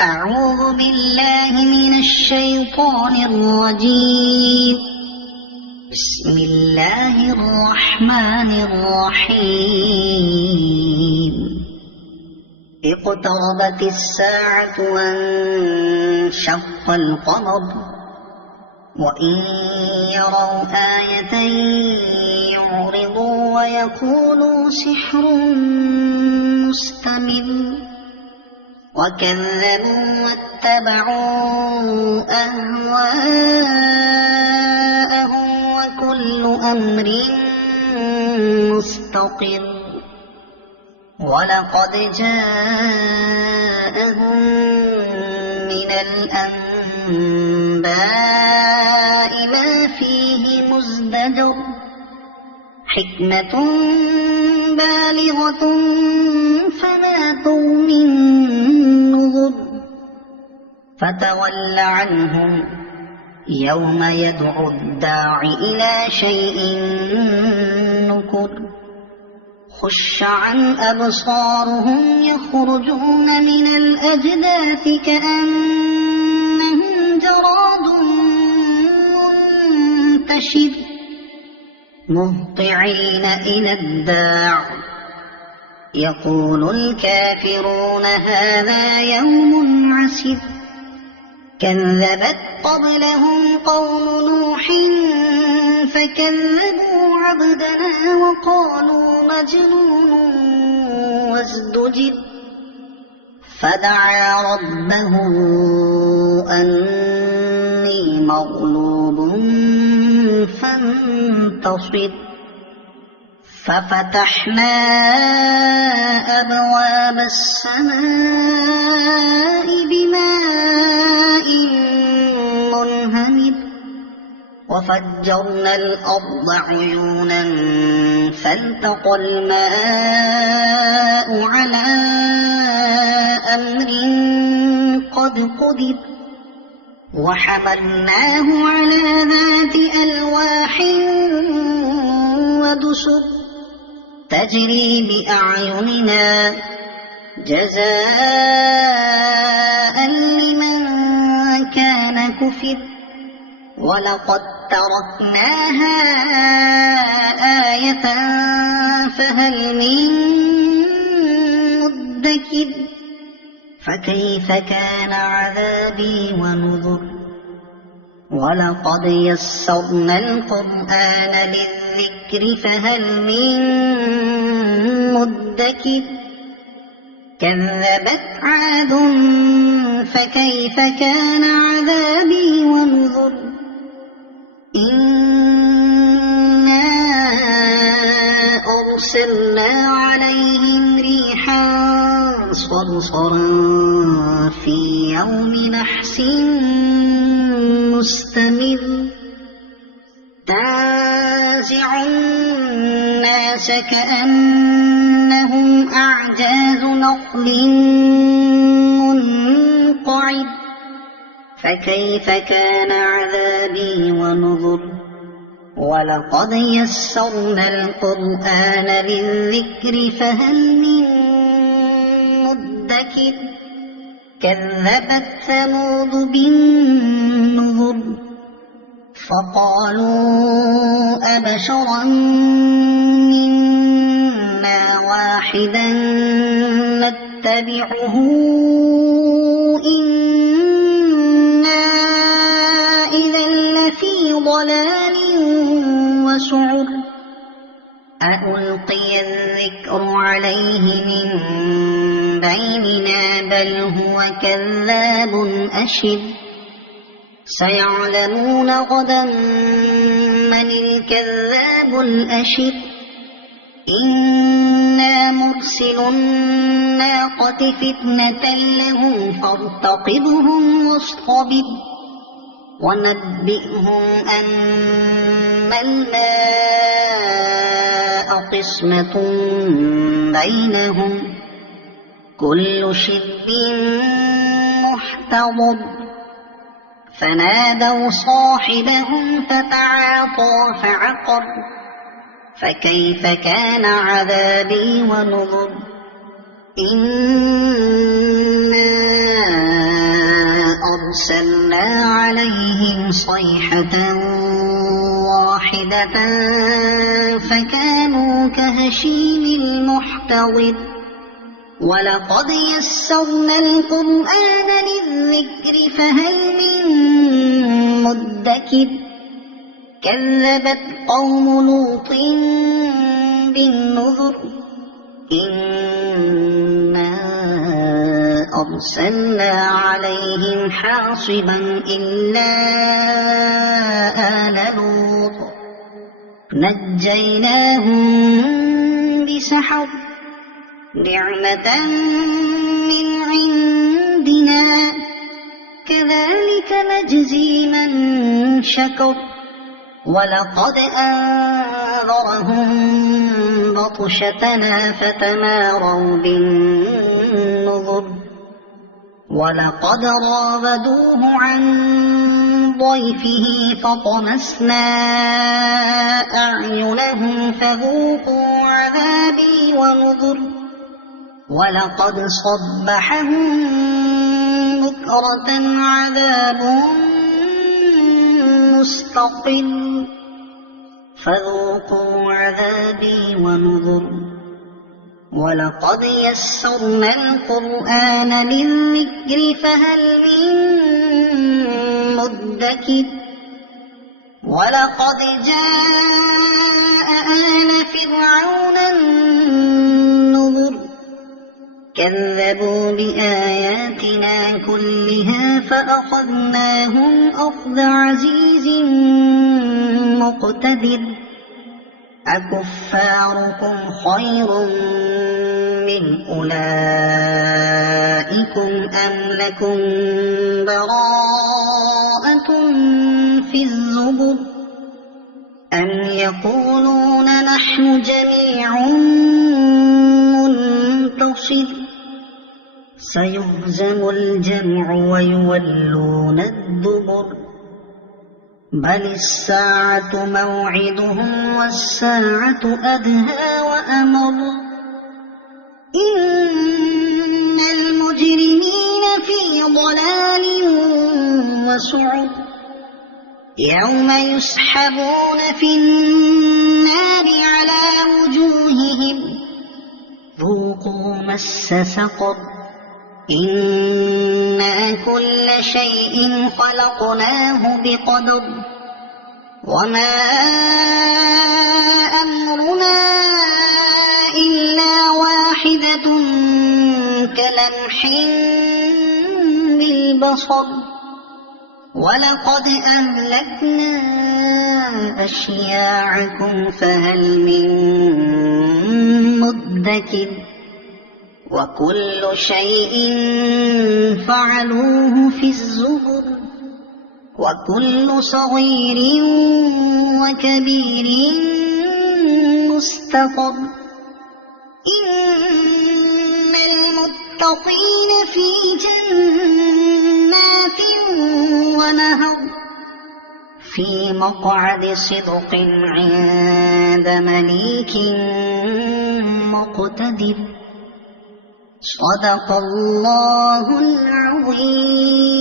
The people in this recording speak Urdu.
أعوذ بالله من الشيطان الرجيم. بسم الله الرحمن الرحيم. اقتربت الساعة وانشق القمر وإن يروا آية يعرضوا ويقولوا سحر مستمر وكذبوا واتبعوا أهواءهم وكل أمر مستقر ولقد جاءهم من الأنباء ما فيه مزدجر حكمة بالغة فما تغني النذر فتول عنهم يوم يدعو الداع إلى شيء نكر خش عن أبصارهم يخرجون من الأجداث كأنهم جراد منتشر مهطعين إلى الداع يقول الكافرون هذا يوم عسر كذبت قبلهم قوم نوح فكذبوا عبدنا وقالوا مجنون وازدجر فدعا ربه أني مغلوب فانتصر ففتحنا أبواب السماء بماء منهمر وفجرنا الأرض عيونا فالتقى الماء على أمر قد قدر وحملناه على ذات ألواح ودسر تجري بأعيننا جزاء لمن كان كفر ولقد تركناها آية فهل من مدكر فكيف كان عذابي ونذر ولقد يسرنا القرآن للذكر فهل من مدكر كذبت عاد فكيف كان عذابي ونذر إنا أرسلنا عليهم ريحا صرصرا في يوم نحس مستمر تنزع الناس كأنهم أعجاز نخل منقعر فكيف كان عذابي ونذر ولقد يسرنا القرآن للذكر فهل من مدكر كذبت ثمود بالنذر فقالوا أبشرا منا واحدا نتبعه إنا إذا لفي ضلال وسعر أألقي الذكر عليه من بيننا بل هو كذاب أشر سيعلمون غدا من الكذاب الأشر إنا مرسل الناقة فتنة لهم فارتقبهم واصطبر ونبئهم أن الماء قسمة بينهم كل شرب محتضر فنادوا صاحبهم فتعاطى فعقر فكيف كان عذابي ونذر إنا صيحة واحدة فكانوا كهشيم المحتضر ولقد يسرنا القرآن للذكر فهل من مدكر كذبت قوم لوط بالنذر إنا أرسلنا عليهم حاصبا إلا آل لوط نجيناهم بسحر نعمة من عندنا كذلك نجزي من شكر ولقد أنذرهم بطشتنا فتماروا بالنذر ولقد راودوه عن ضيفه فطمسنا أعينهم فذوقوا عذابي ونذر ولقد صبحهم بكرة عذاب مستقل فذوقوا عذابي ونذر ولقد يسرنا القرآن للذكر فهل من مدكر ولقد جاء آل فرعون النذر كذبوا بآياتنا كلها فأخذناهم أخذ عزيز مقتدر أكفاركم خير من أولئكم أم لكم براءة في الزبر أم يقولون نحن جميع منتصر سيهزم الجمع ويولون الدبر بل الساعة موعدهم والساعة أدهى وأمر إن المجرمين في ضلال وسعر يوم يسحبون في النار على وجوههم ذوقوا مس سقر إنا كل شيء خلقناه بقدر وما أمرنا إلا واحدة كلمح بالبصر ولقد أهلكنا أشياعكم فهل من مدكر وكل شيء فعلوه في الزبر وكل صغير وكبير مستقر إن المتقين في جنات ونهر في مقعد صدق عند مليك مقتدر صدق الله العظيم.